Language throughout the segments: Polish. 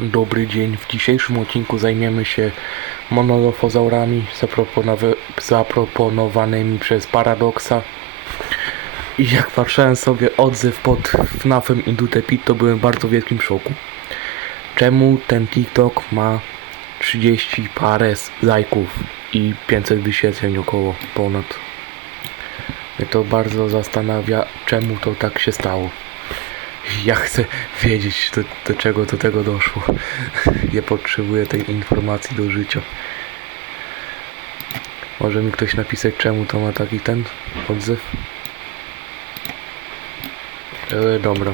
Dobry dzień. W dzisiejszym odcinku zajmiemy się monolofozaurami zaproponowa- zaproponowanymi przez Paradoxa. I jak patrzyłem sobie odzew pod FNAFem Pit, to byłem w bardzo wielkim szoku. Czemu ten TikTok ma 30 parę lajków i 500 wyświetleń około ponad? Mnie to bardzo zastanawia, czemu to tak się stało. Ja chcę wiedzieć, do, do czego do tego doszło. Ja potrzebuję tej informacji do życia. Może mi ktoś napisać, czemu to ma taki ten odzew? E, dobra.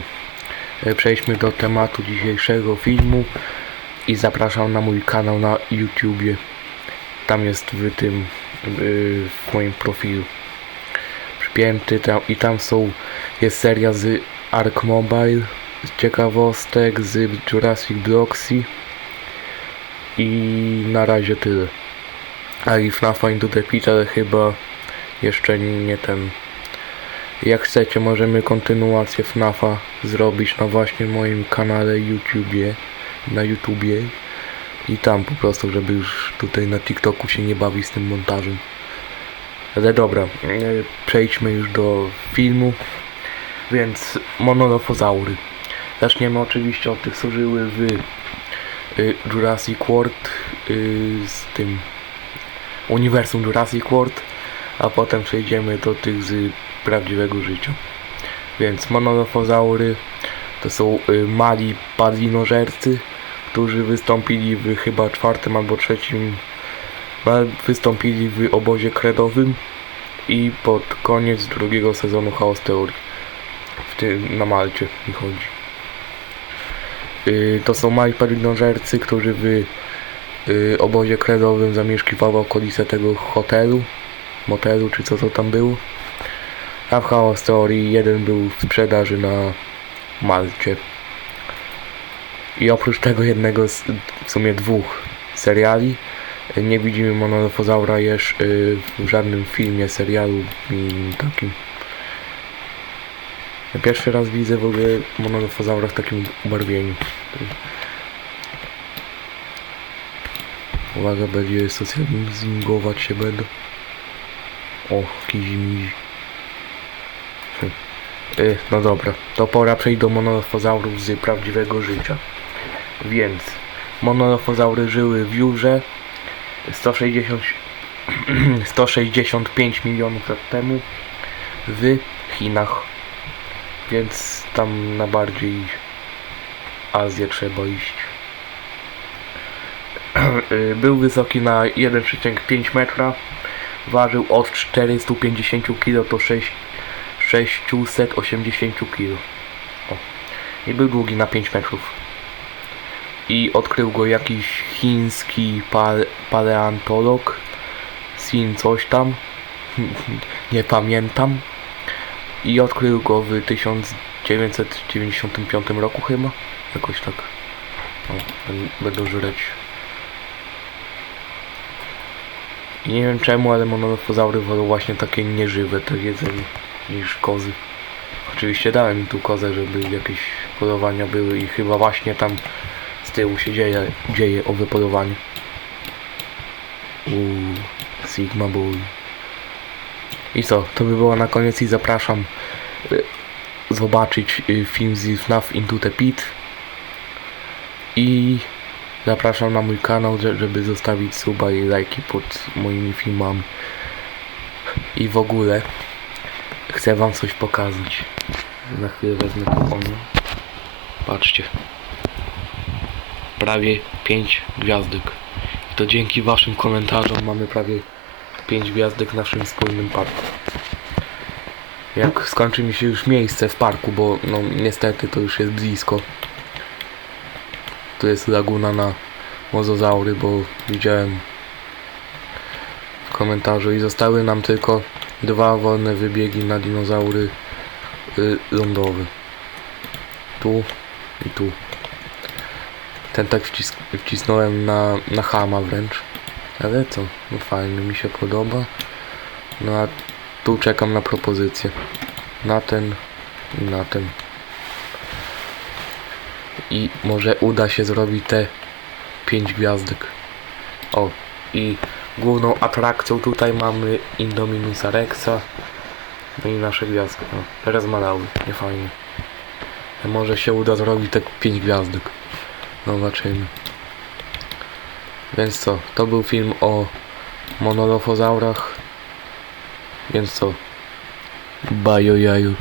E, przejdźmy do tematu dzisiejszego filmu i zapraszam na mój kanał na YouTubie. Tam jest w tym, w moim profilu przypięty tam, i tam są, jest seria z Ark Mobile, z ciekawostek, z Jurassic Blocksy i na razie tyle. A i FNAF Into the Pit, ale chyba jeszcze nie ten. Jak chcecie, możemy kontynuację FNAFa zrobić na właśnie moim kanale YouTubie, na YouTubie i tam po prostu, żeby już tutaj na TikToku się nie bawić z tym montażem. Ale dobra, e, przejdźmy już do filmu. Więc monolofozaury. Zaczniemy oczywiście od tych, co żyły w y, Jurassic World y, z tym uniwersum Jurassic World, a potem przejdziemy do tych z prawdziwego życia. Więc monolofozaury to są y, mali padlinożercy, którzy wystąpili w chyba czwartym albo trzecim wystąpili w obozie kredowym i pod koniec drugiego sezonu Chaos Teorii w tym na Malcie mi chodzi. Yy, to są mali padlinożercy, którzy w yy, obozie kredowym zamieszkiwały okolice tego hotelu, motelu czy co to tam było. A w Chaos Teorii jeden był w sprzedaży na Malcie. I oprócz tego jednego, z, w sumie dwóch seriali, nie widzimy monolofozaura jeszcze yy, w żadnym filmie, serialu takim. Ja pierwszy raz widzę w ogóle monolofozaura w takim ubarwieniu. Uwaga, będzie socjalizingować się będę. O, kizimizi. Hm. Y, no dobra, to pora przejść do monolofozaurów z prawdziwego życia. Więc monolofozaury żyły w Jurze 160 165 milionów lat temu w Chinach więc tam na bardziej Azję trzeba iść. Był wysoki na 1,5 metra, ważył od 450 kg do 6, 680 kg. O. I był długi na 5 metrów. I odkrył go jakiś chiński pal paleontolog, Sin coś tam, nie pamiętam i odkrył go w 1995 roku chyba. Jakoś tak. O, bę- będą żreć. Nie wiem czemu, ale monolofozaury wolą właśnie takie nieżywe to jedzenie niż kozy. Oczywiście dałem im tu kozę, żeby jakieś polowania były i chyba właśnie tam z tyłu się dzieje, dzieje owe polowanie. Uuu, Sigma Boy. I co, to by było na koniec i zapraszam y, zobaczyć y, film z FNAF Into the Pit. I zapraszam na mój kanał, że- żeby zostawić suba i lajki pod moimi filmami. I w ogóle chcę wam coś pokazać. Na chwilę wezmę telefon patrzcie. Prawie 5 gwiazdek. I to dzięki waszym komentarzom mamy prawie 5 gwiazdek w naszym wspólnym parku. Jak skończy mi się już miejsce w parku, bo no niestety to już jest blisko. Tu jest laguna na mozozaury, bo widziałem w komentarzu i zostały nam tylko dwa wolne wybiegi na dinozaury y, lądowe. Tu i tu. Ten tak wcis wcisnąłem na, na hama wręcz. Ale co? No fajny, mi się podoba. No a tu czekam na propozycję. Na ten i na ten. i może uda się zrobić te 5 gwiazdek. O, i główną atrakcją tutaj mamy Indominusa Rexa. No i nasze gwiazdki. No, teraz malały, nie fajnie. Może się uda zrobić te 5 gwiazdek. No zobaczymy. Więc co, to był film o monolofozaurach. Więc co, bajo jaju.